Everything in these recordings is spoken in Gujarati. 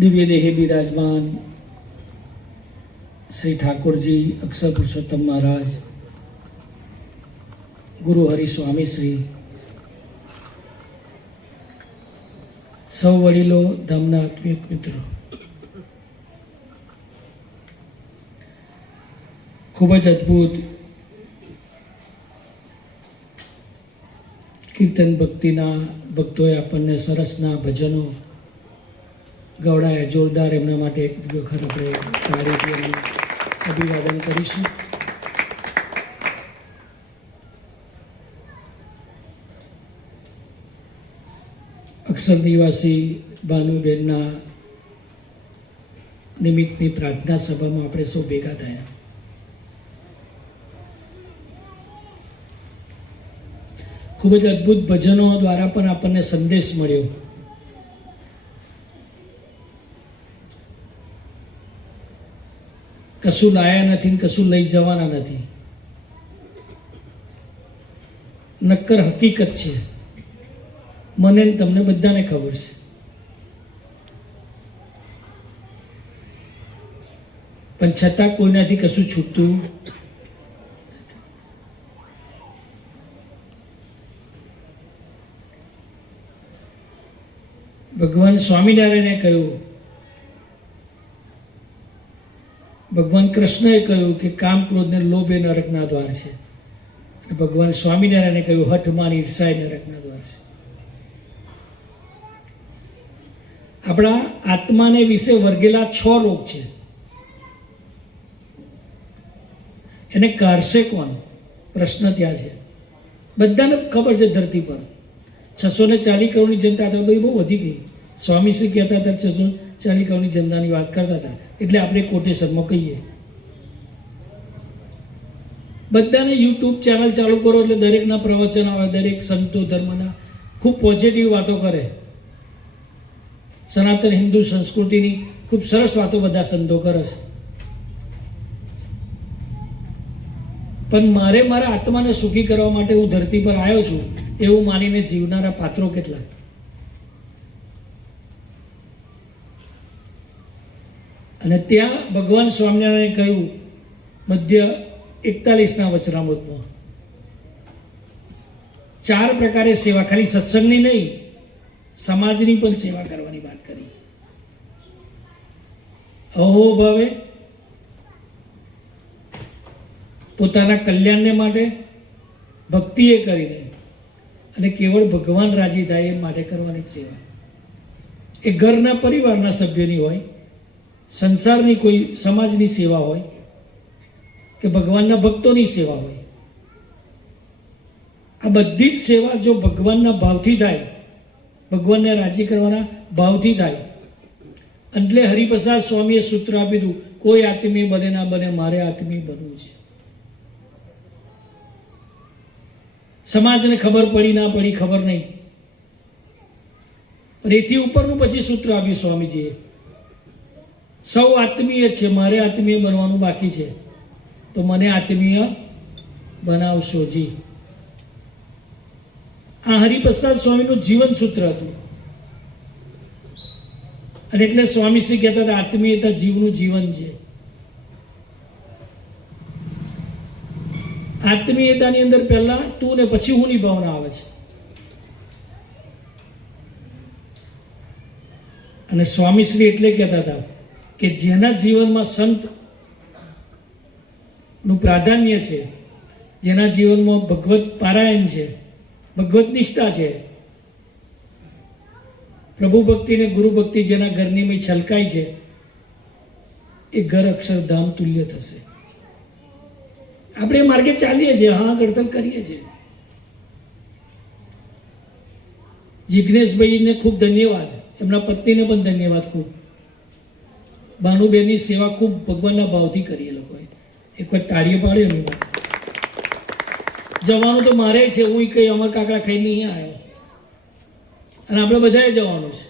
દિવ્ય દેહે બિરાજમાન શ્રી ઠાકોરજી, અક્ષર પુરુષોત્તમ મહારાજ, ગુરુ હરિ સ્વામી શ્રી, સૌ વડીલો, ધામના આત્મિક મિત્રો, ખૂબ જ અદ્ભુત કીર્તન ભક્તિના ભક્તોએ આપણને સરસના ભજનો ગવડાયા. જોરદાર એમના માટે એક વખત આપણે તાળીથી અભિવાદન કરીશું. અક્ષર નિવાસી ભાનુબેનના નિમિત્તની પ્રાર્થના સભામાં આપણે સૌ ભેગા થયા. ખૂબ જ અદ્ભુત ભજનો દ્વારા પણ આપણને સંદેશ મળ્યો. કશું લાયા નથી, કશું લઈ જવાના નથી. નક્કર હકીકત છે. મને તમને બધાને ખબર છે. પણ છતાં કોઈનાથી કશું છૂટતું. ભગવાન સ્વામિનારાયણે કહ્યું, ભગવાન કૃષ્ણએ કહ્યું કે કામ, ક્રોધ ને લોભ એ નરકના દ્વાર છે. અને ભગવાન સ્વામિનારાયણે કહ્યું હઠ, માન, ઈર્ષા એ નરકના દ્વાર છે. આપણા આત્માને વિશે વર્ગેલા 6 રોગ છે. એને કાઢશે કોણ? પ્રશ્ન ત્યાં છે. બધાને ખબર છે ધરતી પર 640 કરોડની જનતા તો બહુ વધી ગઈ. સ્વામી શ્રી કહેતા હતા 640 કરોડની જનતાની વાત કરતા હતા, એટલે આપણે કોટેશ્વરમાં કહીએ. બધાને યુટ્યુબ ચેનલ ચાલુ કરો એટલે દરેકના પ્રવચન આવે, દરેક સંતો ધર્મના ખૂબ પોઝિટિવ વાતો કરે. સનાતન હિન્દુ સંસ્કૃતિની ખૂબ સરસ વાતો બધા સંતો કરે છે. પણ મારે મારા આત્માને સુખી કરવા માટે હું ધરતી પર આવ્યો છું એવું માનીને જીવનારા પાત્રો કેટલા? અને ત્યાં ભગવાન સ્વામિનારાયણે કહ્યું મધ્ય 41ના વચનામૃતમાં 4 પ્રકારે સેવા, ખાલી સત્સંગની નહીં, સમાજની પણ સેવા કરવાની વાત કરી. અહોભાવે પોતાના કલ્યાણને માટે ભક્તિએ કરીને અને કેવળ ભગવાન રાજી થાય એ માટે કરવાની સેવા. એ ઘરના પરિવારના સભ્યોની હોય, સંસારની કોઈ સમાજની સેવા હોય કે ભગવાનના ભક્તોની સેવા હોય. આ બધી જ સેવા જો ભગવાનના ભાવથી થાય, ભગવાનને રાજી કરવાના ભાવથી થાય, એટલે હરિપ્રસાદ સ્વામીએ સૂત્ર આપી દીધું, કોઈ આત્મીય બને ના બને, મારે આત્મીય બનવું છે. સમાજને ખબર પડી ના પડી ખબર નહીં, પણ એથી ઉપરનું પછી સૂત્ર આપ્યું સ્વામીજીએ, સૌ આત્મીય છે, મારે આત્મીય બનવાનું બાકી છે, તો મને આત્મીય બનાવશો જી. આ હરિપ્રસાદ સ્વામીનું જીવન સૂત્ર હતું. અને એટલે સ્વામી શ્રી કહેતા હતા આત્મીયતા જીવનું જીવન છે. આત્મીયતાની અંદર પહેલા તું ને પછી હું ની ભાવના આવે છે. અને સ્વામી શ્રી એટલે કહેતા હતા કે જેના જીવનમાં સંત નું પ્રાધાન્ય છે, જેના જીવનમાં ભગવત પારાયણ છે, ભગવત નિષ્ઠા છે, પ્રભુ ભક્તિ ને ગુરુ ભક્તિ જેના ઘરની મેં છલકાય છે, એ ઘર અક્ષરધામ તુલ્ય થશે. આપણે માર્ગે ચાલીએ છીએ, હા ગળતર કરીએ છીએ. જિજ્ઞેશભાઈને ખૂબ ધન્યવાદ, એમના પત્નીને પણ ધન્યવાદ. ખૂબ ભાનુબેનની સેવા ખૂબ ભગવાનના ભાવથી કરી એ લોકોએ. એક વખત તાળીઓ પાડે એમની વાત. જવાનું તો મારે છે, હું કઈ અમર કાકડા ખાઈને અહીંયા આવ્યો, અને આપણે બધાએ જવાનું છે.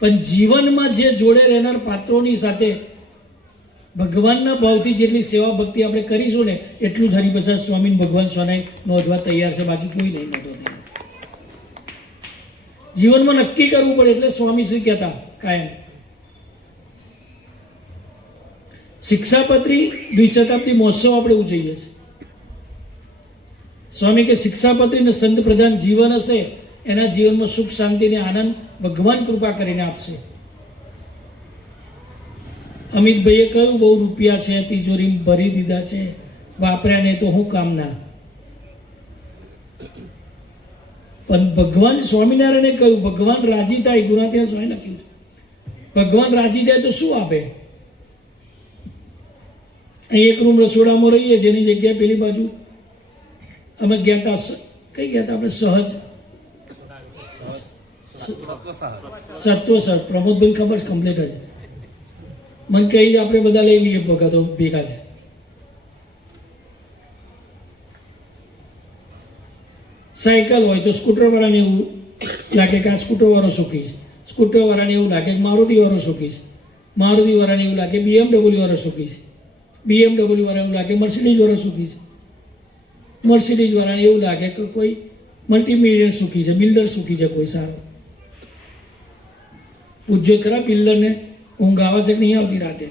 પણ જીવનમાં જે જોડે રહેનાર પાત્રોની સાથે ભગવાનના ભાવથી જેટલી સેવા ભક્તિ આપણે કરીશું ને, એટલું જ હરિપ્રસાદ સ્વામી ભગવાન સ્વામી નોંધવા તૈયાર છે, બાકી કોઈ નહીં નોંધવા તૈયાર. જીવનમાં નક્કી કરવું પડે. એટલે સ્વામી શ્રી કહેતા કાયમ શિક્ષાપત્રી દ્વિશતાબ્દી મહોત્સવ આપણે ઉજવીએ છીએ. સ્વામી કે શિક્ષાપત્રી ને સંત પ્રધાન જીવન હશે, એના જીવનમાં સુખ શાંતિ ને આનંદ ભગવાન કૃપા કરીને આપશે. અમિતભાઈએ કહ્યું બહુ રૂપિયા છે, તિજોરી ભરી દીધા છે, વાપર્યા ને તો હું કામના. પણ ભગવાન સ્વામિનારાયણે કહ્યું ભગવાન રાજી થાય, ગુણાત્યા સ્વામી લખ્યું છે, ભગવાન રાજી થાય તો શું આપે. અહીં એક રૂમ રસોડામાં રહીએ છીએ, એની જગ્યાએ પેલી બાજુ અમે ગયા હતા, કઈ ગયા હતા આપણે, સત્વ સર પ્રમોદભાઈ ખબર છે, કમ્પ્લીટ જ મને કહી આપણે બધા લઈ લઈએ ભગતો ભેગા છે. સાયકલ હોય તો સ્કૂટર વાળાને એવું લાગે કે આ સ્કૂટર વાળો સુખી છે, સ્કૂટર વાળાને એવું લાગે કે મારુતિ વાળો સુખી છે, મારુતિ વાળાને એવું લાગે BMW વાળો સુખી છે, BMW વાળાને એવું લાગે મર્સિડીઝ વાળો સુખી છે, મર્સિડીઝ વાળાને એવું લાગે કે કોઈ મલ્ટીમિલિયનર સુખી છે, બિલ્ડર સુખી છે કોઈ સારો. પૂછજો ખરા બિલ્ડરને ઊંઘ આવે છે કે નહીં આવતી રાતે?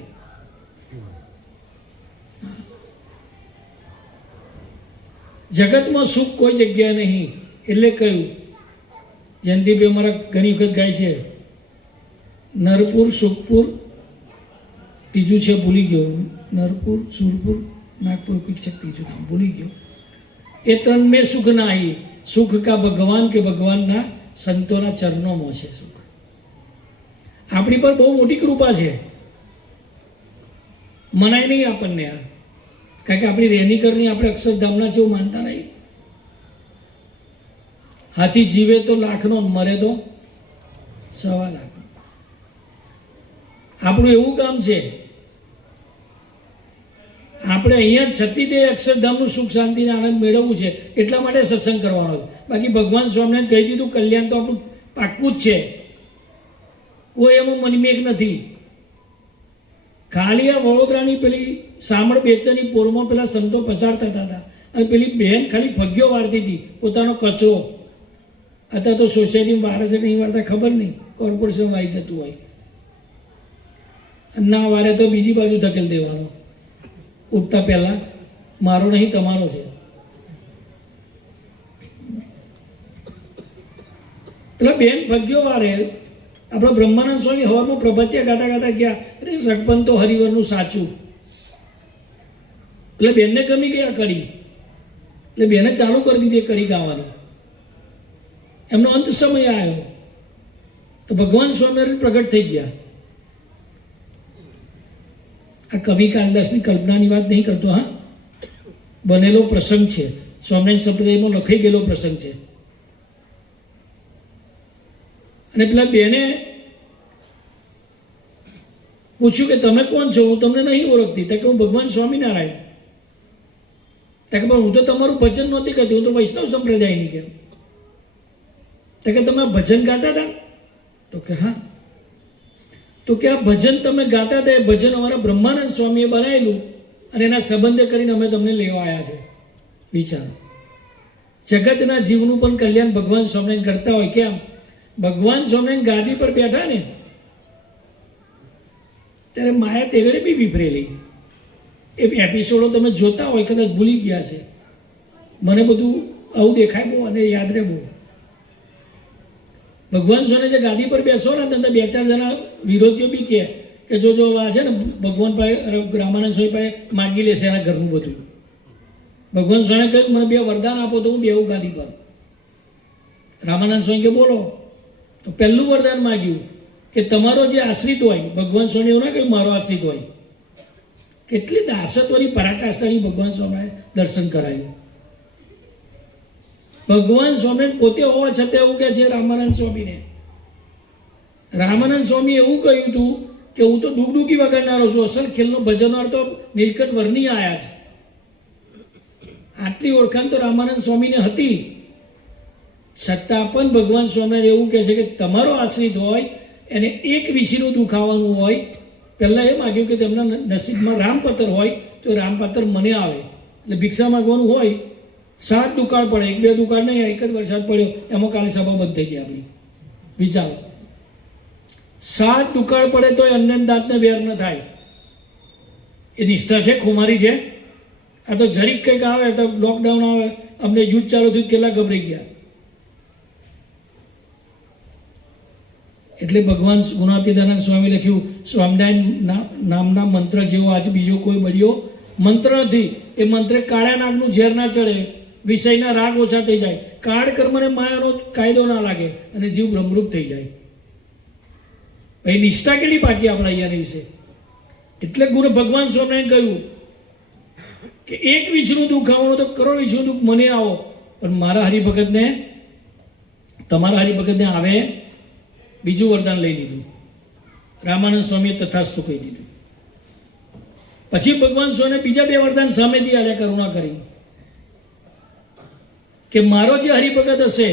જગતમાં સુખ કોઈ જગ્યાએ નહીં. એટલે કહ્યું જયંતિભાઈ અમારા ઘણી વખત ગાય છે, નરપુર સુખપુર, ત્રીજું છે ભૂલી ગયો, નરપુર સુરપુર નાગપુર કંઈક છે ત્રીજું નામ ભૂલી ગયો. એ ત્રણ મેં સુખ નાહી, સુખ કા ભગવાન કે ભગવાનના સંતોના ચરણોમાં છે સુખ. આપણી પર બહુ મોટી કૃપા છે, મનાય નહીં આપણને આ, કારણ કે આપણી રેનીકરની આપણે અક્ષરધામના છે એવું માનતા નહીં. હાથી જીવે તો લાખનો, મરે તો 1.25 લાખ. આપણું એવું કામ છે, આપણે અહીંયા છતી તે અક્ષરધામનું સુખ શાંતિ અને આનંદ મેળવવું છે, એટલા માટે સત્સંગ કરવાનો છે. બાકી ભગવાન સ્વામિનારાયણ કહી દીધું કલ્યાણ તો આપણું પાક્કું જ છે, કોઈ એમાં મનમેક નથી. ખાલી આ વડોદરાની પેલી સામળ બેચરની પોરમાં પેલા સંતો પસાર થતા હતા અને પેલી બહેન ખાલી ભગ્યો વાળતી હતી પોતાનો કચરો. અત્યારે તો સોસાયટીમાં વારે છે નહીં વાળતા ખબર નહીં, કોર્પોરેશન વારી જતું હોય, ના વારે તો બીજી બાજુ ધકેલ દેવાનો ઉઠતા પહેલા, મારો નહીં તમારો છે. પેલા બેન ભગ્યો વારે. આપણો બ્રહ્માનંદ સ્વામી હવારમાં પ્રભાતિયા ગાતા ગાતા ગયા, અરે સગપન તો હરિવરનું સાચું. એટલે બેનને ગમી ગયા કડી, એટલે બેને ચાલુ કરી દીધી કડી ગાવાની. એમનો અંત સમય આવ્યો તો ભગવાન સ્વામિનારાયણ પ્રગટ થઈ ગયા. આ કવિ કાલિદાસની કલ્પનાની વાત નહીં કરતો, હા, બનેલો પ્રસંગ છે, સ્વામિનારાયણ સંપ્રદાયમાં લખાઈ ગયેલો પ્રસંગ છે. અને પેલા બેને પૂછ્યું કે તમે કોણ છો, હું તમને નહીં ઓળખતી. તો કે હું ભગવાન સ્વામિનારાયણ. તો કે પણ હું તો તમારું ભજન નહોતી કરતી, હું તો વૈષ્ણવ સંપ્રદાયની કેમ. તો કે તમે ભજન ગાતા હતા? તો કે હા. તો કે આ ભજન તમે ગાતા હતા એ ભજન અમારા બ્રહ્માનંદ સ્વામીએ બનાવેલું અને એના સંબંધે કરીને અમે તમને લેવા આવ્યા છે. વિચારો, જગતના જીવનું પણ કલ્યાણ ભગવાન સ્વામિનારાયણ કરતા હોય. કેમ? ભગવાન સ્વામિનારાયણ ગાદી પર બેઠા ને ત્યારે માયા તેગડે બી વિફરેલી. એ એપિસોડો તમે જોતા હોય, કદાચ ભૂલી ગયા છે. મને બધું આવું દેખાય બહુ અને યાદ રહે બહુ. ભગવાન સ્વામી જે ગાદી પર બેસો ને તો 2-4 જણા વિરોધીઓ બી કે જો આ છે ને ભગવાન પાસે રામાનંદ સ્વામી પાસે માગી લેશે એના ઘરનું બધું. ભગવાન સ્વામી કહ્યું મને 2 વરદાન આપો તો હું બેહું ગાદી પર. રામાનંદ સ્વામી કે બોલો. તો પહેલું વરદાન માગ્યું કે તમારો જે આશ્રિત હોય, ભગવાન સ્વામી એવું ના કહ્યું મારો આશ્રિત હોય. કેટલી દાસત્વની પરાકાષ્ઠાની ભગવાન સ્વામીએ દર્શન કરાયું. ભગવાન સ્વામી પોતે હોવા છતાં એવું કહે છે રામાનંદ સ્વામીને. રામાનંદ સ્વામી એવું કહ્યું હતું કે હું તો ડૂબડૂકી વગાડનારો છું, અસલ ખેલનો ભજનવાર તો નીલકંઠ વર્ણી આવ્યા છે. આટલી ઓળખાણ તો રામાનંદ સ્વામીને હતી, છતાં પણ ભગવાન સ્વામી એવું કહે છે કે તમારો આશ્રિત હોય એને એક વીસીનું દુખાવાનું હોય, પહેલાં એ માગ્યું કે તેમના નસીબમાં રામપત્ર હોય તો રામપત્ર મને આવે. એટલે ભિક્ષા માગવાનું હોય, 7 દુકાળ પડે, 1-2 દુકાળ નહીં, એક જ વરસાદ પડ્યો, એમાં કાલે સભા બંધ થઈ ગઈ આપણી. વિચારો, 7 દુકાળ પડે તો અન્ય દાંતને વેર ન થાય. એ નિષ્ઠા છે, ખુમારી છે? આ તો જરીક કંઈક આવે તો લોકડાઉન આવે, અમને યુદ્ધ ચાલુ થયું, કેટલા ગભરાઈ ગયા. એટલે ભગવાન ગુણાતીતાનંદ સ્વામી લખ્યું, સ્વામિનારાયણ નામના મંત્ર જેવો આજ બીજો કોઈ બળ્યો મંત્ર નથી. એ મંત્રે કાળા નાગનું ઝેર ના ચડે, વિષયના રાગ ઓછા થઈ જાય, કાળ કર્મને માયાનો કાયદો ના લાગે અને જીવ બ્રહ્મરૂપ થઈ જાય. એ નિષ્ઠા કેટલી બાકી આપણા અહીંયાની વિશે. એટલે ગુરુ ભગવાન સ્વામિનારાયણ કહ્યું કે એક વિષનું દુઃખ આવવાનું તો કરોડ વિષનું દુઃખ મને આવો, પણ મારા હરિભગતને, તમારા હરિભગતને આવે. બીજું વરદાન લઈ લીધું. રામાનંદ સ્વામીએ તથાસ્તુ કહી દીધું. પછી ભગવાન સ્વામીએ બીજા 2 વરદાન સામેથી આલ્યા કરુણા કરી કે મારો જે હરિભગત હશે,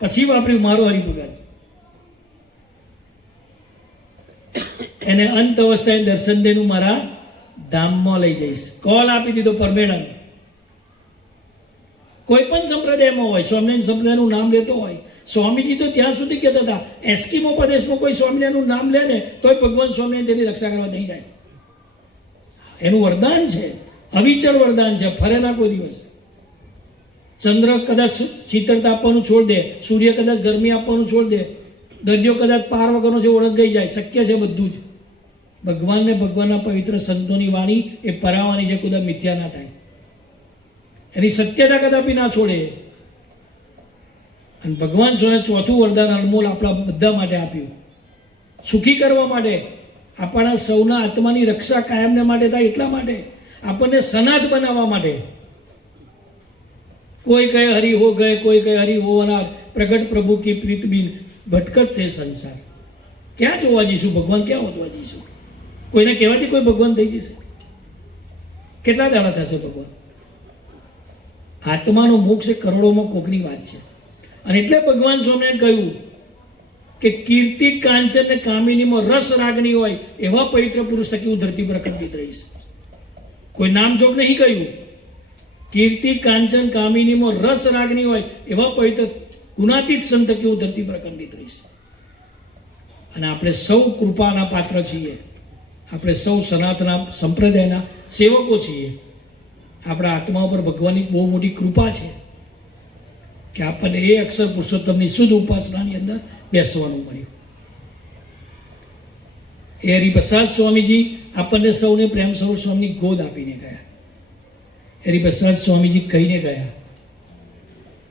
પછી વાપર્યું મારો હરિભગત, એને અંત અવસ્થાએ દર્શન દેનું મારા ધામમાં લઈ જઈશ. કોલ આપી દીધો પરમેનન્ટ. કોઈ પણ સંપ્રદાયમાં હોય, સ્વામિનારાયણ સંપ્રદાયનું નામ લેતો હોય, સ્વામીજી તો ત્યાં સુધી કહેતા હતા, એસ્કિમો પ્રદેશમાં કોઈ સ્વામિનારાયણનું નામ લે ને તોય ભગવાન સ્વામિનારાયણ તેની રક્ષા કરવા નહીં જાય. એનું વરદાન છે, અવિચળ વરદાન છે, ફરેલા કોઈ દિવસ. ચંદ્ર કદાચ શીતળતા આપવાનું છોડ દે, સૂર્ય કદાચ ગરમી આપવાનું છોડ દે, દરિયો કદાચ પાર વગરનો છે ઓળખ ગઈ જાય, શક્ય છે બધું જ. ભગવાનને ભગવાનના પવિત્ર સંતોની વાણી એ પરાવાની છે, કદાચ મિથ્યા ના થાય, એની સત્યતા કદાપી ના છોડે. અને ભગવાન સ્વામીએ 4થું વરદાન અનમોલ આપણા બધા માટે આપ્યું, સુખી કરવા માટે, આપણા સૌના આત્માની રક્ષા કાયમને માટે થાય એટલા માટે, આપણને સનાત બનાવવા માટે. કોઈ કહે હરિ હો ગયે, કોઈ કહે હરિ હો અનાર, પ્રગટ પ્રભુ કી પ્રીત બિન ભટકત છે સંસાર. ક્યાં જોવા જઈશું ભગવાન, ક્યાં હોતવા જઈશું? કોઈને કહેવાથી કોઈ ભગવાન થઈ જશે? કેટલા દાડા થશે ભગવાન? આત્માનો મોક્ષ એ કરોડોમાં કોકની વાત છે. અને એટલે ભગવાન સ્વામીએ કહ્યું કે કીર્તિ કાંચન ને કામિનીમાં રસ રાગની હોય એવા પવિત્ર પુરુષ થકી હું ધરતી પર અખંડિત રહીશ. કોઈ નામ જોગ નહીં કહ્યું. કીર્તિ કાંચન કામિનીમાં રસ રાગની હોય એવા પવિત્ર ગુણાતીત સંત થકી હું ધરતી પર અખંડિત રહીશ. અને આપણે સૌ કૃપાના પાત્ર છીએ, આપણે સૌ સનાતન સંપ્રદાયના સેવકો છીએ. આપણા આત્મા ઉપર ભગવાનની બહુ મોટી કૃપા છે કે આપણને એ અક્ષર પુરુષોત્તમની શુદ્ધ ઉપાસનાની અંદર બેસવાનું મળ્યું. એ હરિપ્રસાદ સ્વામીજી આપણને સૌને પ્રેમ સ્વરૂપ સ્વામીની ગોદ આપીને ગયા. હરિપ્રસાદ સ્વામીજી કહીને ગયા,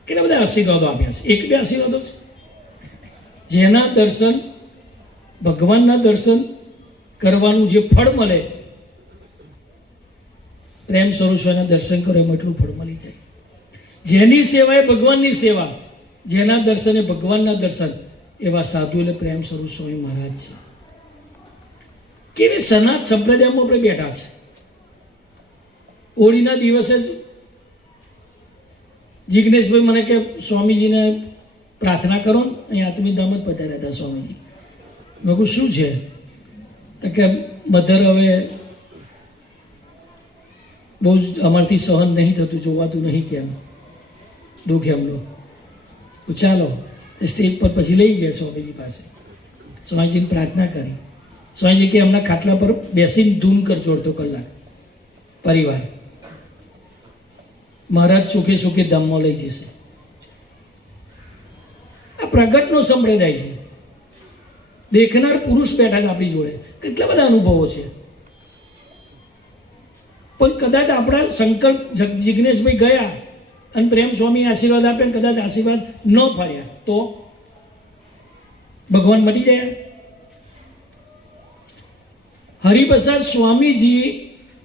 કેટલા બધા આશીર્વાદો આપ્યા છે. 1-2 આશીર્વાદો છે. જેના દર્શન, ભગવાનના દર્શન કરવાનું જે ફળ મળે, પ્રેમ સ્વરૂપ સ્વામીના દર્શન કરો એમાં એટલું ફળ મળી જાય. જેની સેવા એ ભગવાનની સેવા, જેના દર્શન એ ભગવાનના દર્શન, એવા સાધુ એટલે પ્રેમ સ્વરૂપ સ્વામી મહારાજ છે. કેવી સનાત સંપ્રદાયમાં આપણે બેઠા છે. હોળીના દિવસે જ જિજ્ઞેશભાઈ મને કે સ્વામીજીને પ્રાર્થના કરો ને, અહીંયા આત્મીધામ જ પધાર્યા હતા સ્વામીજી. મેં કહું શું છે? તો કે મધર હવે બહુ જ અમારથી સહન નહીં થતું, જોવાતું નહીં કેમ દુઃખ એમનું. ચાલો સ્ટેજ પર પછી લઈ ગયા સ્વામીજી પાસે. સ્વામીજીને પ્રાર્થના કરી. સ્વામીજી કે એમના ખાટલા પર બેસીને ધૂન કરજો અડધો કલાક પરિવાર. મહારાજ સુખે સુખે ધામમાં લઈ જશે. આ પ્રગટનો સંપ્રદાય છે. દેખનાર પુરુષ બેઠા છે આપણી જોડે. કેટલા બધા અનુભવો છે. પણ કદાચ આપણા સંકલ્પ જિજ્ઞેશભાઈ ગયા અને પ્રેમ સ્વામી આશીર્વાદ આપે, કદાચ આશીર્વાદ ન ફર્યા તો ભગવાન મટી જાય. હરિપ્રસાદ સ્વામીજી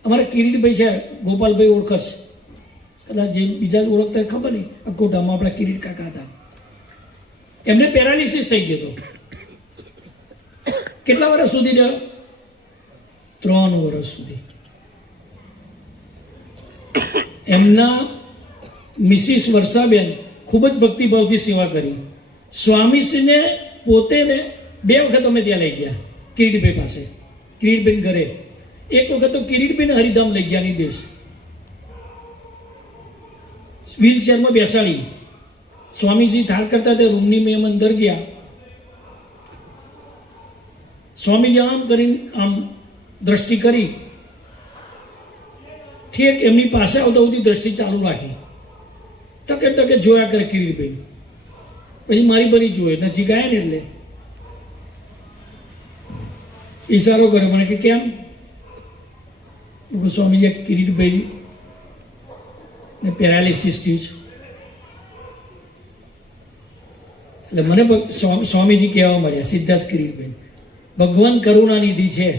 અમારા કિરીટભાઈ છે, ગોપાલભાઈ ઓળખશ, કદાચ જે બીજા ઓળખતા ખબર નહીં, અકોટામાં આપણા કિરીટ કાકા હતા. એમને પેરાલિસિસ થઈ ગયો હતો. કેટલા વર્ષ સુધી રહ્યો? 3 વર્ષ સુધી. એમના મિસિસ વર્ષાબેન ખૂબ જ ભક્તિભાવથી સેવા કરી. સ્વામીશ્રીને પોતે ને 2 વખત અમે ત્યાં લઈ ગયા કિરીટભાઈ પાસે, કિરીટભાઈ ઘરે. એક વખત તો કિરીટભાઈને હરિધામ લઈ ગયા ની દેશ, વ્હીલચેરમાં બેસાડી. સ્વામીજી થાળ કરતા તે રૂમની મેં અંદર ગયા. સ્વામીજી આમ કરીને આમ દ્રષ્ટિ કરી, ઠીક એમની પાસે આવતા સુધી દ્રષ્ટિ ચાલુ રાખી, ટકે જોયા કરે કિરીટભાઈ, પછી મારી બરી જોયે, નજીક આવ્યા ને એટલે ઈશારો કર્યો મને કે કેમ? સ્વામીજી કિરીટભાઈ ને પેરાલિસિસ થયું છે. એટલે મને સ્વામીજી કહેવા મળ્યા સીધા જ કિરીટભાઈ, ભગવાન કરુણાનિધિ છે,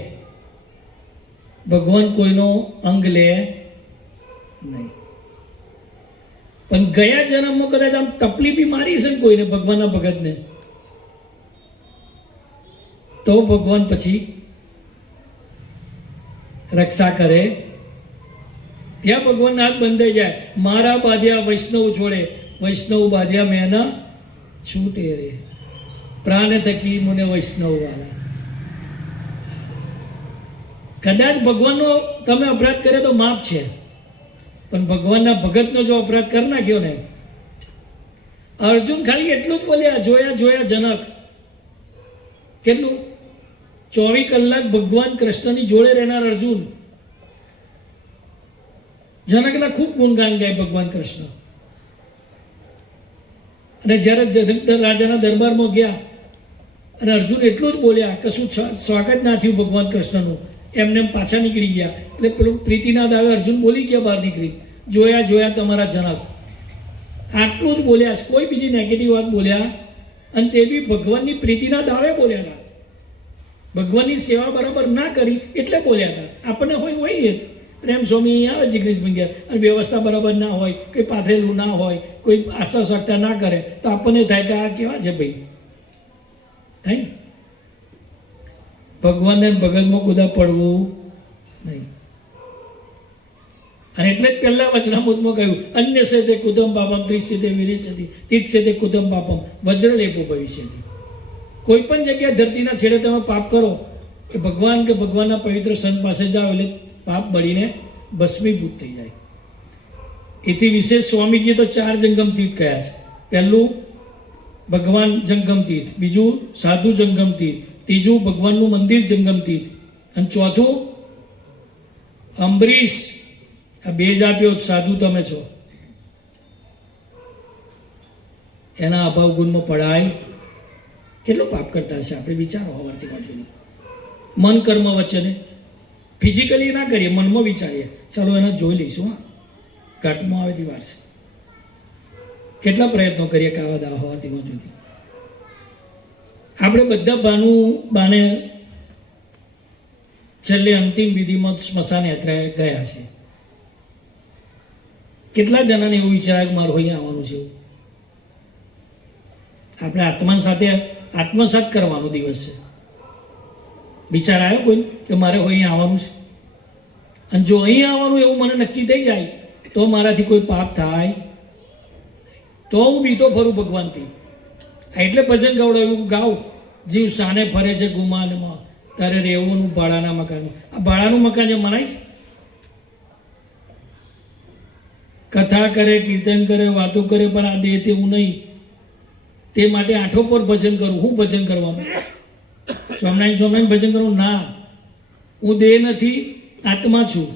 ભગવાન કોઈનો અંગ લે નહીં. પણ ગયા જન્મમાં કદાચ આમ ટપલી બી મારી છે ને કોઈને, ભગવાનના ભગતને, તો ભગવાન પછી રક્ષા કરે. ત્યાં ભગવાનના હાથ બંધાઈ જાય. મારા બાંધ્યા વૈષ્ણવ છોડે, વૈષ્ણવ બાંધ્યા મેં છૂટે રે, પ્રાણ થકી મને વૈષ્ણવ વાલા. કદાચ ભગવાનનો તમે અપરાધ કરે તો માફ છે, પણ ભગવાનના ભગતનો જો અપરાધ કરી નાખ્યો ને, અર્જુન ખાલી એટલું જ બોલ્યા, જોયા જનક. કેટલું? 24 કલાક ભગવાન કૃષ્ણની જોડે રહેનાર અર્જુન, જનકના ખૂબ ગુણગાન ગાય ભગવાન કૃષ્ણ. અને જ્યારે રાજાના દરબારમાં ગયા અને અર્જુન એટલું જ બોલ્યા, કશું સ્વાગત ના થયું ભગવાન કૃષ્ણનું, એમને પાછા નીકળી ગયા. એટલે પેલું પ્રીતિના દાવે અર્જુન બોલી ગયા બહાર નીકળી, જોયા તમારા જનક. આટલું જ બોલ્યા, કોઈ બીજી નેગેટિવ વાત બોલ્યા, અને તે બી ભગવાનની પ્રીતિના દાવે બોલ્યા હતા. ભગવાનની સેવા બરાબર ના કરી એટલે બોલ્યા હતા. આપણને હોય પ્રેમ સ્વામી આવે જિગ્નેશ ભંગ્યા, અને વ્યવસ્થા બરાબર ના હોય, કોઈ પાથરેલું ના હોય, કોઈ આશા શકતા ના કરે, તો આપણને થાય કે આ કેવા છે ભાઈ, થાય. ભગવાનને ભગતમાં કુદા પડવું નહીં. અને એટલે જ પહેલા વચનામૃતમાં કહ્યું, અન્ય છે તે કુદમ પાપમ, ત્રીસ છે તે વિરેશતી, તીર્થ છે તે કુદમ પાપમ, વજ્રલેપો ભવિષ્યથી. કોઈ પણ જગ્યાએ ધરતીના છેડે તમે પાપ કરો, એ ભગવાન કે ભગવાનના પવિત્ર સંત પાસે જાઓ એટલે પાપ બળીને ભસ્મીભૂત થઈ જાય. એથી વિશેષ સ્વામીજીએ તો 4 જંગમ તીર્થ કહ્યા છે. પહેલું ભગવાન જંગમ તીર્થ, બીજું સાધુ જંગમ તીર્થ, ત્રીજું ભગવાનનું મંદિર જંગમ તીર્થ, અને ચોથું અંબરીશ. આ 2 જ આપ્યો, સાધુ તમે છો, એના અભાવ ગુણમાં પડાય. કેટલો પાપ કરતા હશે આપણે, વિચારો. હવારથી બાજુની મન કર્મ વચ્ચે ફિઝિકલી ના કરીએ, મનમાં વિચારીએ, ચાલો એને જોઈ લઈશું. હા, ઘાટમાં આવે તે વાર છે. કેટલા પ્રયત્નો કરીએ કે આવા દાવા હવારથી બાજુથી. આપણે બધા બાને છેલ્લે અંતિમ વિધિમાં સ્મશાન યાત્રાએ ગયા છે. કેટલા જણાને એવું વિચારે કે મારું અહીંયા આવવાનું છે. આપણે આત્મા સાથે આત્મસાત કરવાનો દિવસ છે. વિચાર આવ્યો કોઈ કે મારે અહીંયા આવવાનું છે? અને જો અહીં આવવાનું એવું મને નક્કી થઈ જાય તો મારાથી કોઈ પાપ થાય તો હું બીતો ફરું ભગવાનથી. એટલે ભજન ગવડાવ્યું, ગાવ જીવ સાને ફરે છે ગુમાનમાં, તારે રહેવું ભાડાના મકાન. આ ભાડાનું મકાન જે મનાય છે, કથા કરે, કીર્તન કરે, વાતો કરે, પણ આ દેહ તેવું નહીં. તે માટે આઠો પર ભજન કરું. હું ભજન કરવાનું? સ્વામિનારાયણ ભજન કરું? ના, હું દેહ નથી, આત્મા છું,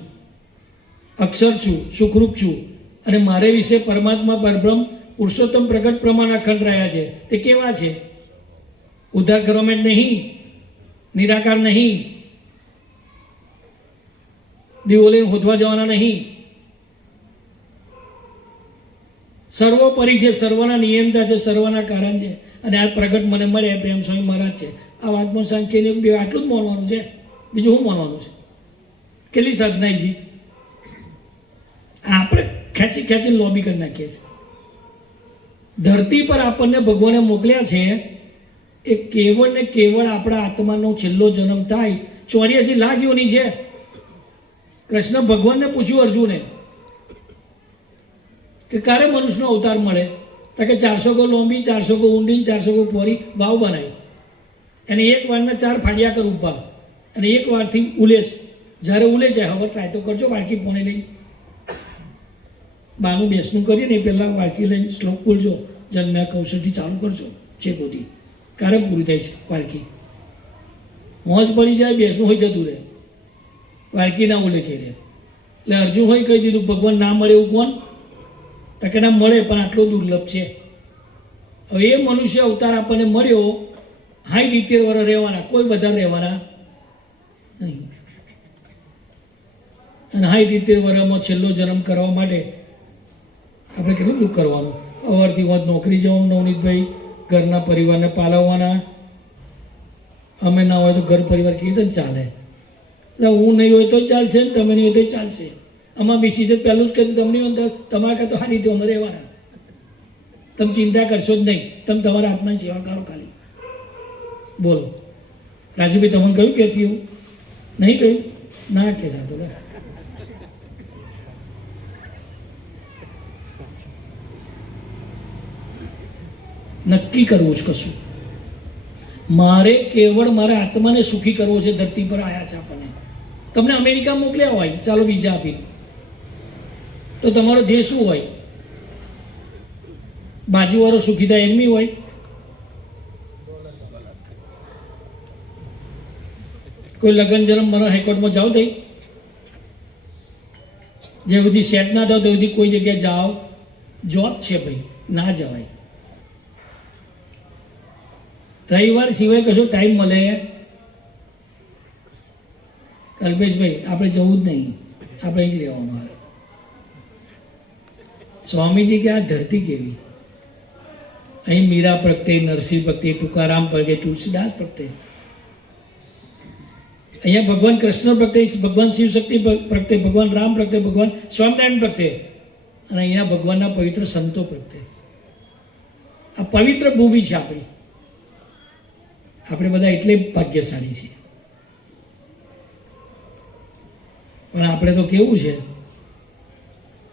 અક્ષર છું, સુખરૂપ છું. અને મારે વિશે પરમાત્મા પરબ્રહ્મ પુરુષોત્તમ પ્રગટ પ્રમાણ અખંડ રહ્યા છે. તે કેવા છે? ઉદ્ધાર કરવા માટે નહીં, નિરાકાર નહીં, દીવો લઈને હોદવા જવાના નહીં, સર્વોપરી છે, સર્વના નિયંતા છે, સર્વના કારણ છે. અને આ પ્રગટ મને મળે પ્રેમ સ્વામી મહારાજ છે. આ વાતમાં સાંખ્યને બે આટલું જ માનવાનું છે, બીજું શું માનવાનું છે? કેટલી સાધનાઈજી આપણે ખેંચીને લોબી કરી નાખીએ છીએ. ધરતી પર આપણને ભગવાને મોકલ્યા છે એ કેવળ ને કેવળ આપણા આત્માનો છેલ્લો જન્મ થાય. 84 લાખ યોની છે. કૃષ્ણ ભગવાનને પૂછ્યું અર્જુને કે ક્યારે મનુષ્યનો અવતાર મળે? તો કે 400 ગો લોંબી, 400 ગો ઊંડી, 400 ગો પોરી વાવ બનાવી, અને એક વારના 4 ફાડિયા કર ઊભા, અને એક વારથી ઉલે છે. જ્યારે ઉલે જાય, હવે ટ્રાય તો કરજો વાળકી પોને લઈ બાનું બેસનું કરીએ ને પહેલાં વાળકી લઈને શ્લોક બોલજો, જન્મ્યા કૌશલથી ચાલુ કરજો છે બધી. ક્યારે પૂરી થાય છે વાળકી? હોંજ પડી જાય, બેસવું હોય જતું રહે, વાલકી ના ઓલે છે રે. એટલે અર્જુન હોય કહી દીધું ભગવાન ના મળે એવું કોણ? તો કે ના મળે, પણ આટલો દુર્લભ છે. હવે એ મનુષ્ય અવતાર આપણને મળ્યો, 60-70 વર્ષ રહેવાના, કોઈ વધારે રહેવાના નહીં. અને 60-70 વર્ષમાં છેલ્લો જન્મ કરવા માટે આપણે કેટલું દુઃખ કરવાનું. અવારથી વાત નોકરી જવાનું નવનીતભાઈ, ઘરના પરિવારને પાલવવાના. અમે ના હોય તો ઘર પરિવાર કેવી રીતે ચાલે? એટલે હું નહીં હોય તો ચાલશે ને તમે નહીં હોય તો ચાલશે. આમાં બીસી છે પહેલું જ કહ્યું તમને અંદર તમારા કાં તો સારી રીતે અમે રહેવાના. તમે ચિંતા કરશો જ નહીં, તમે તમારા આત્માની સેવા કરો ખાલી. બોલો રાજુભાઈ, તમને કહ્યું કહેતી એવું નહીં કહ્યું? ના કે થતો નક્કી કરવું જ કશું. મારે કેવળ મારા આત્માને સુખી કરવો છે. ધરતી પર આવ્યા છે આપણને. તમને અમેરિકા મોકલ્યા હોય, ચાલો વિઝા આપી, તો તમારો ધ્યેય શું હોય? બાજુવાળો સુખી થાય એમની હોય? કોઈ લગ્ન જન્મ મરણ હાઈકોર્ટમાં જાઓ થઈ, જે સુધી સેટ ના થાવ તો સુધી કોઈ જગ્યાએ જાઓ. જોબ છે ભાઈ, ના જવાય. રવિવાર સિવાય કશો ટાઈમ મળે? કલ્પેશભાઈ, આપણે જવું જ નહીં, આપણે અહીં જ રહેવાનું. સ્વામીજી કે આ ધરતી કેવી? અહીં મીરા પ્રગટે, નરસિંહ પ્રગટે, ટુકારામ પ્રગટે, તુલસીદાસ પ્રગટે. અહીંયા ભગવાન કૃષ્ણ પ્રગટે, ભગવાન શિવ શક્તિ પ્રગટે, ભગવાન રામ પ્રગટે, ભગવાન સ્વામિનારાયણ પ્રગટે, અને અહીંયા ભગવાનના પવિત્ર સંતો પ્રગટે. આ પવિત્ર ભૂમિ છે આપણી. આપણે બધા એટલે ભાગ્યશાળી છીએ. પણ આપણે તો કેવું છે,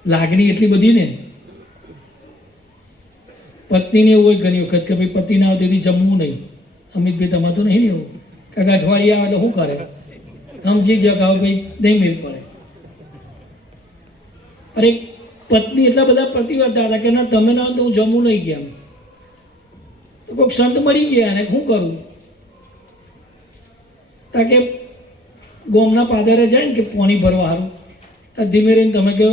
લાગણી એટલી બધી ને. પત્નીને એવું હોય ઘણી વખત કે ભાઈ પતિ ના આવે તેથી જમવું નહીં. અમિતભાઈ તમારે તો નહીં એવું, કારણ કે અઠવાડિયે આવે તો શું કરે? સમજી ગયા કે ભાઈ નહીં મેળ પડે. અરે પત્ની એટલા બધા પ્રતિવાદતા હતા કે ના તમે ના હોય તો હું જમવું નહીં ગયા. તો કોઈક સંત મળી ગયા ને શું કરું? તાકે ગોમના પાદરે જાય ને કે પાણી ભરવા સારું, તો ધીમે રહીને તમે કહો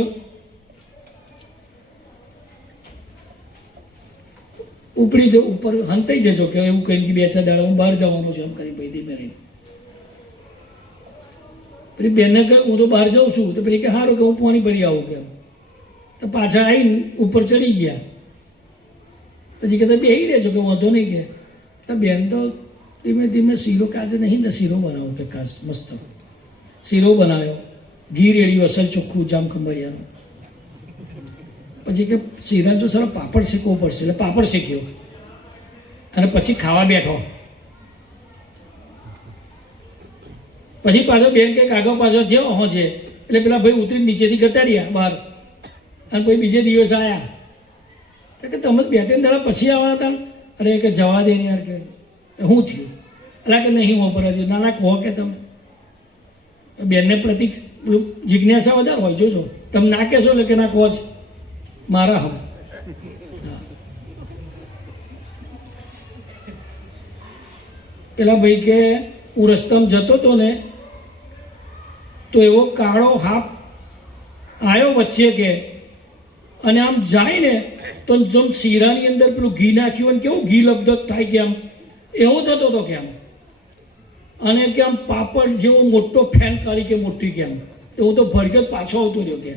ઉપડી જાઓ, ઉપર હંતાઈ જજો કે એવું કહીને કે 2-4 દાડા હું બહાર જવાનું છું એમ કરી ભાઈ ધીમે રહીને. પછી બેનને કહ્યું હું તો બહાર જાઉં છું, તો પેલી કે સારું કે હું પાણી ભરી આવું કેમ. તો પાછા આવીને ઉપર ચડી ગયા. પછી કહેતા બેસી રહેજો કે વાંધો નહીં કે. એટલે બેન તો ધીમે ધીમે શીરો કાજે નહીં ને શીરો બનાવો કે કાચ મસ્ત શીરો બનાવ્યો, ઘી રેડ્યું અસલ ચોખ્ખું જામ ખંભારિયાનું. પછી કે શીરા જો સારા પાપડ શેકવો પડશે, એટલે પાપડ શેક્યો અને પછી ખાવા બેઠો. પછી પાછો બેન કંઈક આગળ પાછો જે અહો છે એટલે પેલા ભાઈ ઉતરી નીચેથી જતા રહ્યા બહાર, અને પછી બીજે દિવસ આવ્યા તો કે તમે 2-3 દાડા પછી આવવાના હતા. અરે કે જવા દે ને યાર, કે શું થયું? એટલે કે નહીં વાપરવા જોઈએ. ના કહો કે તમે બેનને પ્રતિ જિજ્ઞાસા વધારે હોય. જોજો તમે ના કહેશો એટલે કે ના કહો જ મારા હમ. પેલા ભાઈ કે હું રસ્તામાં જતો હતો ને તો એવો કાળો હાપ આવ્યો વચ્ચે કે, અને આમ જાય ને તો જેમ શીરાની અંદર પેલું ઘી નાખ્યું અને કેવું ઘી લબધબ થાય કે આમ એવો થતો હતો કે આમ, અને કે આમ પાપડ જેવો મોટો ફેન કાઢી કે મોટી કે આમ, તો હું તો ભડકે પાછો આવતો રહ્યો કે.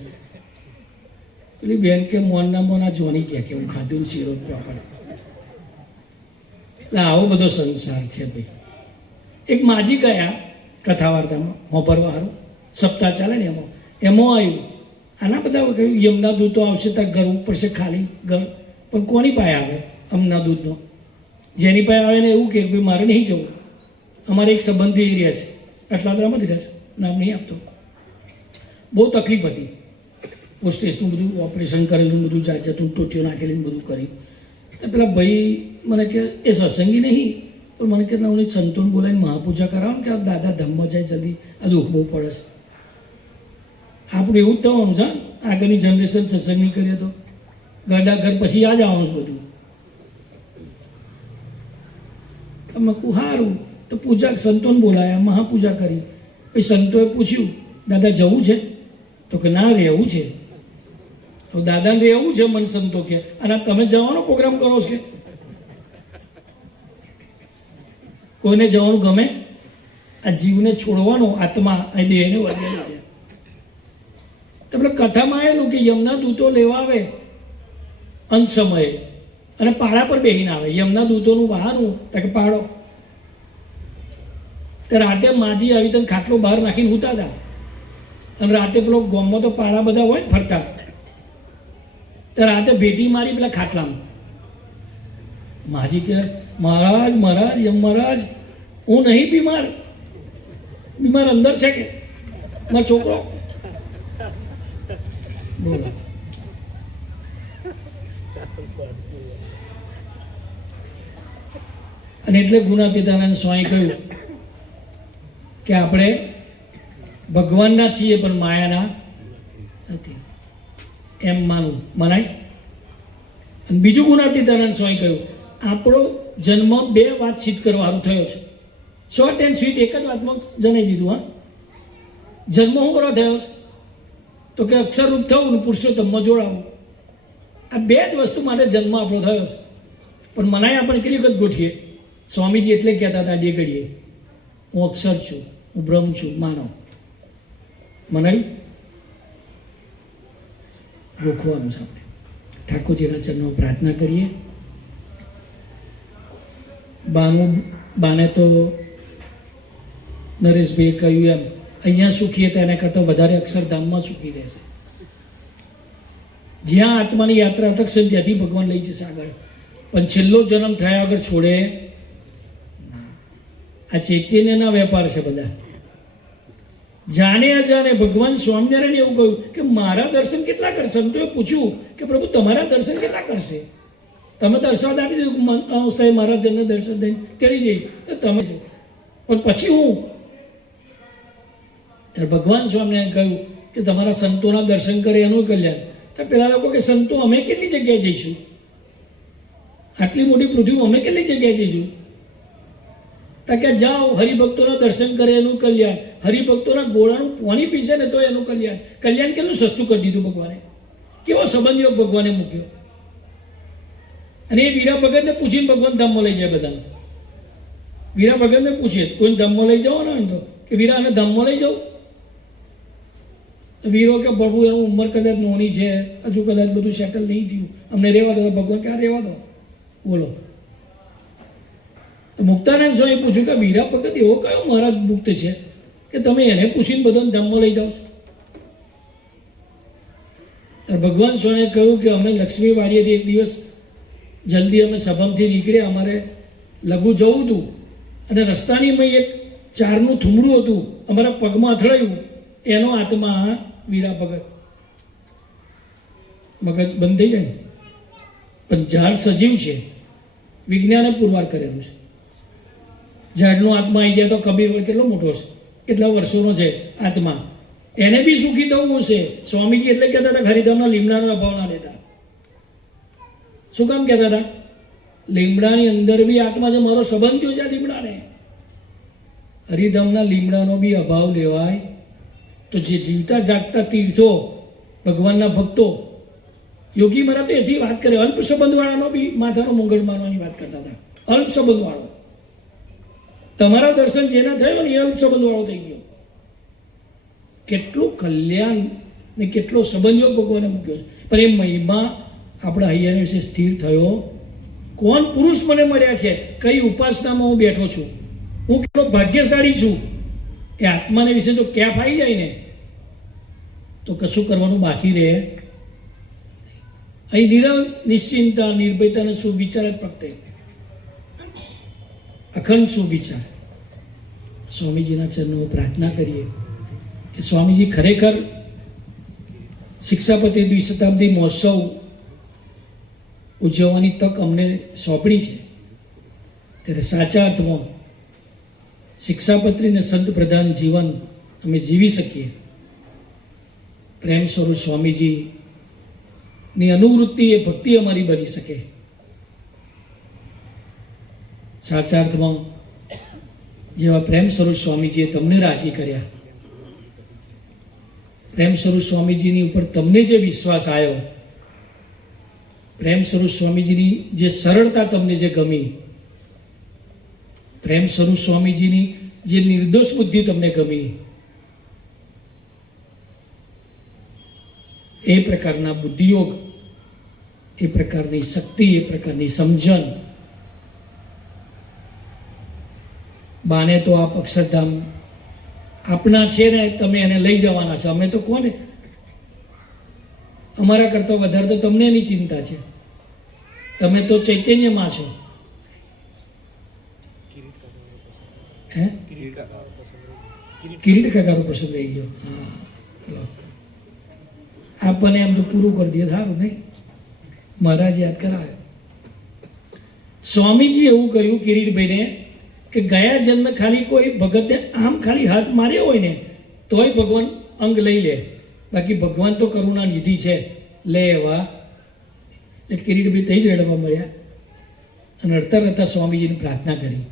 પેલી બેન કે મોના જોની કે હું ખાધું ને શીરો પાપડ. એટલે આવો બધો સંસાર છે ભાઈ. એક માજી ગયા કથા વાર્તામાં હોભરવા સારું સપ્તાહ ચાલે ને એમાં આવ્યું આના બધા કહ્યું યમના દૂતો આવશે ત્યાં ઘર ઉપર છે ખાલી ઘર, પણ કોની પાસે આવે? અમના દૂધનો. જેની પાસે આવે ને એવું કે ભાઈ મારે નહીં જવું, અમારે એક સંબંધી એરિયા છે આટલા બરાબર રહેશે, નામ નહીં આપતો. બહુ તકલીફ હતી. પોસ્ટેસનું બધું ઓપરેશન કરેલું, બધું જાત જાતનું ટોટીઓ નાખેલી બધું કરી. પેલા ભાઈ મને કે એ સત્સંગી નહીં, પણ મને કે નવનીત સંતોન બોલાવીને મહાપૂજા કરાવો કે આ દાદા ધમમાં જાય જલ્દી, આ દુઃખ બહુ પડે છે. આપણું એવું જ થવાનું છે. આગળની જનરેશન સત્સંગ નહીં કરીએ તો ગડા ઘર પછી આ જ આવવાનું છે બધું. તમે કહું સારું તો તો પૂજા સંતોને બોલાયા, મહાપૂજા કરી. પછી સંતોએ પૂછ્યું, દાદા જવું છે? તો કે ના, રહેવું છે. તો દાદાને રહેવું છે, મન સંતો કે, અને તમે જવાનો પ્રોગ્રામ કરો છો? કોઈને જવાનું ગમે? આ જીવને છોડવાનો આત્મા આ દેહને વધેલી છે. તો પેલા કથામાં આવેલું કે યમના દૂતો લેવા આવે અંત સમયે અને પાડા પર બેહીને આવે. યમના દૂતોનું વાહન તો કે પાડો. તો રાતે માજી આવી તને ખાટલો બહાર નાખીને ઉતા હતા. અને રાતે પેલો ગામમાં તો પાડા બધા હોય ને ફરતા, તો રાતે ભેટી મારી પેલા ખાટલામાં. માજી કે મહારાજ મહારાજ યમ મહારાજ, હું નહીં બીમાર, બીમાર અંદર છે કે મારો છોકરો. બોલો. અને એટલે ગુણાતીતાનંદ સ્વામી કહ્યું કે આપણે ભગવાનના છીએ પણ માયાના નથી, એમ માનવું મનાય. અને બીજું ગુણાતીતાનંદ સ્વામી કહ્યું, આપણો જન્મ બે વાત સિદ્ધ કરવાનું થયો છે. શોર્ટ એન્ડ સ્વીટ એક જ વાતમાં જણાવી દીધું. હા, જન્મ શું કરવા થયો છે? તો કે અક્ષરરૂપ થવું ને પુરુષોત્તમમાં જોડાવું. આ બે જ વસ્તુ માટે જન્મ આપણો થયો છે. પણ મનાય આપણે કેટલી વખત ગોઠીએ. સ્વામીજી એટલે કહેતા હતા ડેગડીએ, હું અક્ષર છું, હું બ્રહ્મ છું, માનવ. મનાય રોકવાનું છે. આપણે ઠાકોરજીના ચરણોમાં પ્રાર્થના કરીએ. બાને તો નરેશભાઈએ કહ્યું એમ, અહીંયા સુખી હતા એના કરતાં વધારે અક્ષરધામમાં સુખી રહેશે. જ્યાં આત્માની યાત્રા અટકશે ત્યાંથી ભગવાન લઈ જશે આગળ. પણ છેલ્લો જન્મ થયા વગર છોડે. આ ચૈતન્યના વેપાર છે બધા. જાણે અજાણે ભગવાન સ્વામિનારાયણ એવું કહ્યું કે મારા દર્શન કેટલા કરશે? સંતોએ પૂછ્યું કે પ્રભુ તમારા દર્શન કેટલા કરશે? તમે તો અર્શવાદ આપી દીધું, સાહેબ મારા જન્મ દર્શન થઈને તેડી જઈશ. તો તમે પણ પછી હું ત્યારે ભગવાન સ્વામિનારાયણ કહ્યું કે તમારા સંતોના દર્શન કરે એનું કલ્યાણ. તો પેલા લોકો કે સંતો અમે કેટલી જગ્યાએ જઈશું? આટલી મોટી પૃથ્વી અમે કેટલી જગ્યાએ જઈશું? તો કે જાઓ હરિભક્તોના દર્શન કરે એનું કલ્યાણ, હરિભક્તોના ગોળાનું પાણી પીશે ને તો એનું કલ્યાણ. કલ્યાણ કેટલું સસ્તું કરી દીધું ભગવાને. કેવો સંબંધ ભગવાને મૂક્યો. અને એ વીરા ભગતને પૂછીને ભગવાન ધામમાં લઈ જાય બધાને. વીરા ભગતને પૂછે કોઈ ધામમાં લઈ જવાનો હોય તો કે વીરા અને ધામમાં લઈ જાઉં? વીરો કે પ્રભુ એનું ઉંમર કદાચ નોની છે, હજુ કદાચ બધું સેટલ નહીં થયું, અમને રહેવા દો. ભગવાન ક્યાં રહેવા દો? બોલો. તો મુક્તાનંદ સ્વામી પૂછ્યું કે વીરા ભગત એવો કયો મહારાજ મુક્ત છે કે તમે એને પૂછીને બધાને ધામમાં લઈ જાઓ છો? ભગવાન સ્વામીએ કહ્યું કે અમે લક્ષ્મી વાડીએથી એક દિવસ જલ્દી અમે સભામથી નીકળ્યા. અમારે લઘુ જવું હતું અને રસ્તાની મેં એક ચારનું થુમડું હતું, અમારા પગમાં અથડાયું. એનો આત્મા વીરા ભગત. મગજ બંધ થઈ જાય પણ ઝાડ સજીવ છે, વિજ્ઞાને પુરવાર કરેલું છે. ઝાડનો આત્મા આવી જાય તો કબીર કેટલો મોટો છે, કેટલા વર્ષોનો છે આત્મા, એને બી સુખી થવું હશે. સ્વામીજી એટલે કહેતા હતા હરિધામના લીમડાનો અભાવ ના લેતા. શું કામ કહેતા હતા? લીમડાની અંદર બી આત્મા છે, મારો સંબંધ થયો છે આ લીમડાને. હરિધામના લીમડાનો બી અભાવ લેવાય તો જે જીવતા જાગતા તીર્થો, ભગવાનના ભક્તો, યોગી મહારાજ તો એથી વાત કરે. અલ્પ સંબંધવાળાનો બી માથાનો મુંગળ મારવાની વાત કરતા હતા. અલ્પ સંબંધવાળો, તમારા દર્શન જેના થયો ને એ અલ્પ સંબંધવાળો થઈ ગયો. કેટલું કલ્યાણ ને કેટલો સંબંધો ભગવાને મૂક્યો છે. પણ એ મહિમા આપણા હૈયાને વિશે સ્થિર થયો. કોણ પુરુષ મને મળ્યા છે, કઈ ઉપાસનામાં હું બેઠો છું, હું કેટલો ભાગ્યશાળી છું, એ આત્માને વિશે જો કેફ આવી જાય ને તો કશું કરવાનું બાકી રહે. અહીં નિશ્ચિંતા, નિર્ભયતા અને સુવિચાર જ પ્રગટે. અખંડ સુવિચાર. સ્વામીજીના ચરણોમાં પ્રાર્થના કરીએ કે સ્વામીજી ખરેખર શિક્ષાપતિ દ્વિશતાબ્દી મહોત્સવ ઉજવવાની તક અમને સોંપણી છે. ત્યારે સાચા અર્થમાં શિક્ષાપત્રી અને સંત પ્રધાન જીવન અમે જીવી શકીએ. પ્રેમ સ્વરૂપ સ્વામીજીની અનુવૃત્તિ એ ભક્તિ અમારી બની શકે. સાચા અર્થમાં જેવા પ્રેમ સ્વરૂપ સ્વામીજીએ તમને રાજી કર્યા, પ્રેમ સ્વરૂપ સ્વામીજીની ઉપર તમને જે વિશ્વાસ આવ્યો, પ્રેમ સ્વરૂપ સ્વામીજીની જે સરળતા તમને જે ગમી, પ્રેમ સ્વરૂપ સ્વામીજીની જે નિર્દોષ બુદ્ધિ તમને ગમી, એ પ્રકારના બુદ્ધિયોગ, એ પ્રકારની શક્તિ, એ પ્રકારની સમજણ બાને તો આપ અક્ષરધામ આપના છે ને, તમે એને લઈ જવાના છો. અમે તો કોને, અમારા કરતા વધારે તો તમને એની ચિંતા છે. તમે તો ચૈતન્યમાં છો. હે કિરીટ કાકાનો પ્રસંગ રહી ગયો. હા, આપણને એમ તો પૂરું કરી દે, સારું નહીં? મહારાજ યાદ કરાવે. સ્વામીજી એવું કહ્યું કિરીટભાઈને કે ગયા જન્મે ખાલી કોઈ ભગતને આમ ખાલી હાથ માર્યો હોય ને તોય ભગવાન અંગ લઈ લે, બાકી ભગવાન તો કરુણા નિધિ છે, લે એવા. એટલે કિરીટભાઈ થઈ જ રડવા મળ્યા અને રડતા રડતા સ્વામીજીને પ્રાર્થના કરી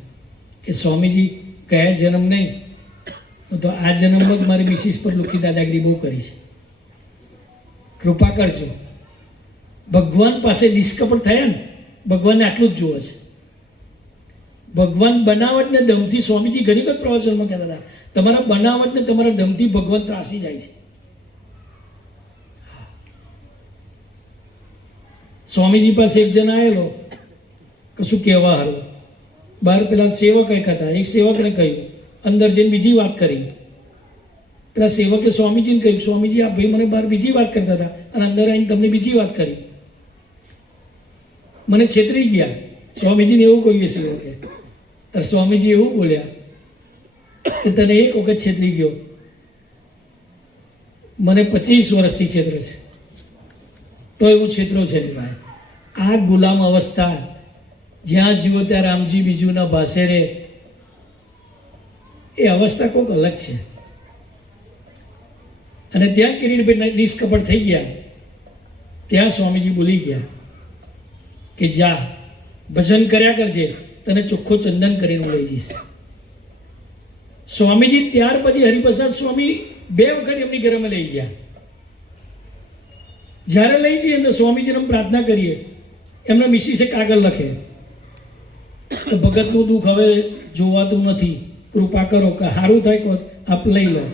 કે સ્વામીજી, ગયા જન્મ નહીં તો આ જન્મમાં જ મારી મિસિસ પર લુખી દાદાગીરી બહુ કરી છે, કૃપા કરજો. ભગવાન પાસે નિષ્કપટ થયા ને, ભગવાનને આટલું જ જુએ છે. ભગવાન બનાવટને દમથી, સ્વામીજી ઘણી વખત પ્રવચનમાં કહેતા હતા, તમારા બનાવટને તમારા દમથી ભગવાન ત્રાસી જાય છે. સ્વામીજી પાસે એક જણ આવેલો કશું કહેવા હારું, બહાર પેલા સેવક એક હતા, એક સેવકને કહ્યું, અંદર જઈને બીજી વાત કરી. પેલા સેવકે સ્વામીજીને કહ્યું, સ્વામીજી આ ભાઈ મને બહાર બીજી વાત કરતા હતા અને અંદર આવીને તમને બીજી વાત કરી, મને છેતરી ગયા. સ્વામીજીને એવું કહ્યું સેવકે. સ્વામીજી એવું બોલ્યા કે તને એક વખત છેતરી ગયો, મને 25 વર્ષથી છેતરે છે, તો એવું છેતરો છે ને ભાઈ. આ ગુલામ અવસ્થા, જ્યાં જુઓ ત્યાં રામજી બીજું ના ભાસે રે, એ અવસ્થા કોઈક અલગ છે. અને ત્યાં કિરીટભાઈ નિષ્કપટ થઈ ગયા. ત્યાં સ્વામીજી બોલી ગયા કે જા ભજન કર્યા કરજે, તને ચોખ્ખો ચંદન કરીને લઈ જઈશ. સ્વામીજી ત્યાર પછી હરિપ્રસાદ સ્વામી 2 વખત એમની ઘરમાં લઈ ગયા. જ્યારે લઈ જઈએ તો સ્વામીજીને પ્રાર્થના કરીએ, એમના મિસિસે કાગળ લખે તો ભગતનું દુઃખ હવે જોવાતું નથી, કૃપા કરો કે સારું થાય કહો આપ લઈ લો.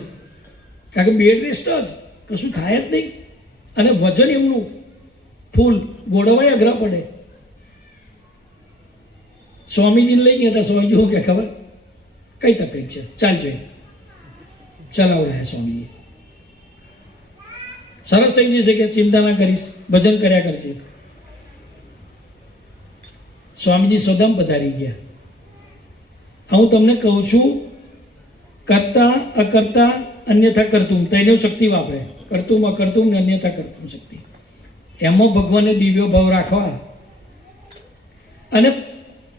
કારણ કે બેડ રેસ્ટ જ, કશું થાય જ નહીં. અને વજન એમનું ફૂલ, ગોળવાય અઘરા પડે. સ્વામીજીને લઈ ગયા હતા. સ્વામીજી શું કે ખબર, કઈ તકલીફ છે, ચાલજો. ચલાવડાયા સ્વામીજી. સરસ થઈ જશે કે ચિંતા ના કરીશ, ભજન કર્યા કરશે. સ્વામીજી સોદામ પધારી ગયા. હું તમને કહું છું, કરતા અકર્તા અન્યથા કરતું, તૈને શક્તિ વાપરે, કરતું અકર્તું ને અન્યથા કરતું શક્તિ. એમાં ભગવાનને દિવ્યો ભાવ રાખવા. અને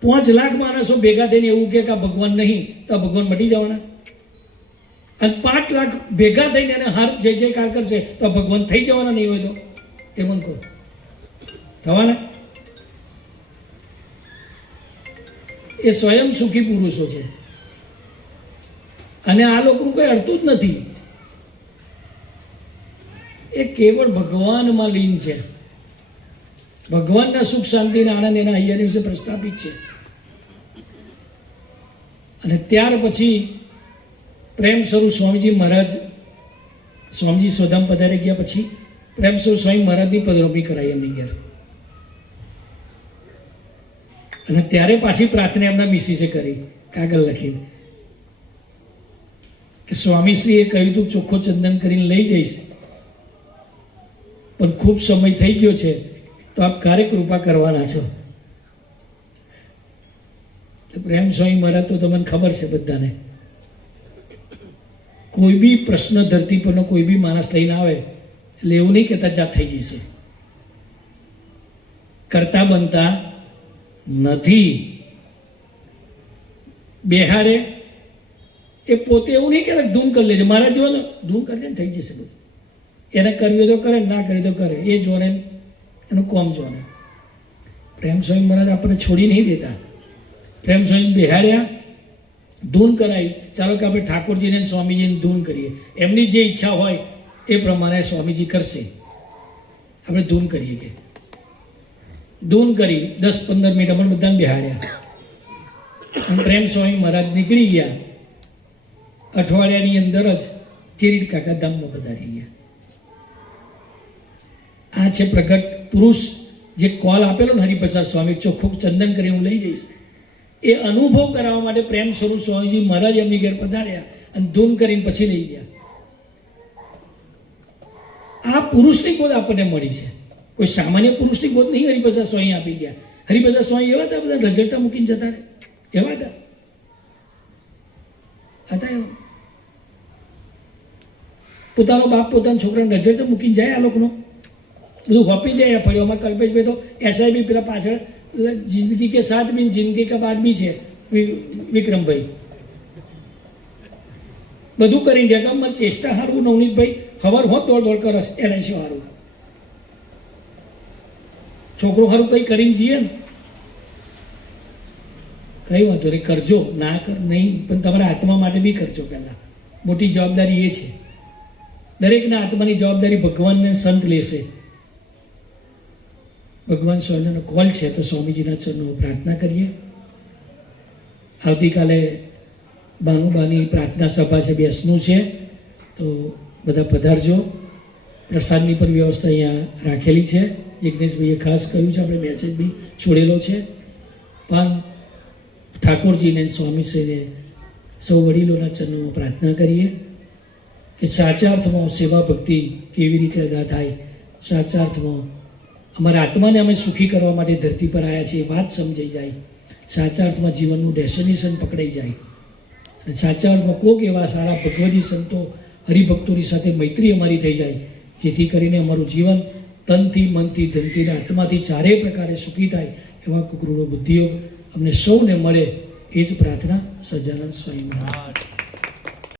5 લાખ માણસો ભેગા થઈને એવું કે આ ભગવાન નહીં, તો આ ભગવાન મટી જવાના. અને 5 લાખ ભેગા થઈને એને હાર જય જયકાર કરશે તો આ ભગવાન થઈ જવાના નહીં હોય તો એ મને કહો થવાના. એ સ્વયં સુખી પુરુષો છે અને આ લોકોનું કોઈ અડતું જ નથી. એ કેવળ ભગવાનમાં લીન છે. ભગવાનના સુખ શાંતિ અને આનંદ એના હૈયા વિશે પ્રસ્થાપિત છે. અને ત્યાર પછી પ્રેમ સ્વરૂપ સ્વામીજી મહારાજ, સ્વામીજી સોધામ પધારી ગયા પછી પ્રેમ સ્વરૂપ સ્વામી મહારાજની પધરામણી કરાઈ એમની ઘેર. અને ત્યારે પાછી પ્રાર્થના એમના મિસિસે કરી, કાગળ લખીને કે સ્વામીશ્રીએ કહ્યું તું ચોખ્ખો ચંદન કરીને લઈ જઈશ, પણ ખૂબ સમય થઈ ગયો છે, તો આપ ક્યારે કૃપા કરવાના છો? પ્રેમ સ્વામી મહારાજ તો તમને ખબર છે બધાને, કોઈ બી પ્રશ્ન ધરતી પરનો કોઈ બી માણસ લઈને આવે એટલે એવું નહીં કહેતા જાત થઈ જશે. કરતા બનતા નથી. બેહાડે એ પોતે એવું નહીં કહેતા ધૂમ કરી લેજે, મારા જેવો ધૂમ કરજે ને થઈ જશે બધું. એને કર્યું તો કરે, ના કર્યું તો કરે, એ જોને એનું કોમ જોને. પ્રેમ સ્વામી મહારાજ આપણને છોડી નહીં દેતા. પ્રેમ સ્વામી બેહાડ્યા ધૂન કરાવી, ચાલો કે આપણે ઠાકોરજીને અને સ્વામીજીને ધૂન કરીએ, એમની જે ઈચ્છા હોય એ પ્રમાણે સ્વામીજી કરશે. આપણે ધૂન કરીએ કે ધૂન કરી 10-15 મિનિટ અમે બધાને બેહાડ્યા અને પ્રેમ સ્વામી મહારાજ નીકળી ગયા. અઠવાડિયાની અંદર જ કિરીટ કાકા ધામમાં પધારી ગયા. આ છે પ્રગટ પુરુષ જે કોલ આપેલો ને હરિપ્રસાદ સ્વામી, ચોખ્ખું ચંદન કરી હું લઈ જઈશ, એ અનુભવ કરાવવા માટે પ્રેમ સ્વરૂપ સ્વામીજી મહારાજ એમની ઘેર પધાર્યા અને ધૂન કરીને પછી લઈ ગયા. આ પુરુષની ગોદ આપણને મળી છે, કોઈ સામાન્ય પુરુષની ગોદ નહીં હરિપ્રસાદ સ્વામી આપી ગયા. હરિપ્રસાદ સ્વામી એવા હતા, બધા રજડતા મૂકીને જતા રહે એવા હતા એવા. પોતાનો બાપ પોતાના છોકરાને રજડતા મૂકીને જાય. આ લોકોનો બધું હોપી જાય. ફળ્યો અમારે કલ્પેશભાઈ તો એસઆઈબી પેલા પાછળ જિંદગી કે સાથ બી જિંદગી કે બાદ બી છે વિક્રમભાઈ, બધું કરીને ગયા. અમારે ચેષ્ટા હારવું નવનીતભાઈ ખબર હોત દોડ કરે એલઆઈસી હારું, છોકરો હારું કંઈ કરીને જઈએ ને કઈ વાંધો નહીં, કરજો, ના કર નહીં પણ તમારા આત્મા માટે બી કરજો. પહેલાં મોટી જવાબદારી એ છે, દરેકના આત્માની જવાબદારી ભગવાનને સંત લેશે. ભગવાન સ્વામીનો કોલ છે તો સ્વામીજીના ચરણો પ્રાર્થના કરીએ. આવતીકાલે ભાનુબાની પ્રાર્થના સભા છે, બેસનું છે, તો બધા પધારજો. પ્રસાદની પણ વ્યવસ્થા અહીંયા રાખેલી છે, જિજ્ઞેશભાઈએ ખાસ કહ્યું છે, આપણે મેસેજ બી છોડેલો છે. પણ ઠાકોરજીને સ્વામીશ્રીને સૌ વડીલોના ચરણોમાં પ્રાર્થના કરીએ કે સાચા અર્થમાં સેવા ભક્તિ કેવી રીતે અદા થાય, સાચા અર્થમાં અમારા આત્માને અમે સુખી કરવા માટે ધરતી પર આવ્યા છીએ એ વાત સમજાઈ જાય, સાચા અર્થમાં જીવનનું ડેસ્ટિનેશન પકડાઈ જાય, અને સાચા અર્થમાં કોઈક એવા સારા ભગવદી સંતો હરિભક્તોની સાથે મૈત્રી અમારી થઈ જાય, જેથી કરીને અમારું જીવન તનથી, મનથી, ધનથી અને આત્માથી ચારેય પ્રકારે સુખી થાય એવા કુકરૂડો બુદ્ધિઓ અમને સૌને મળે, એ જ પ્રાર્થના સહજાનંદ સ્વામી મહારાજ.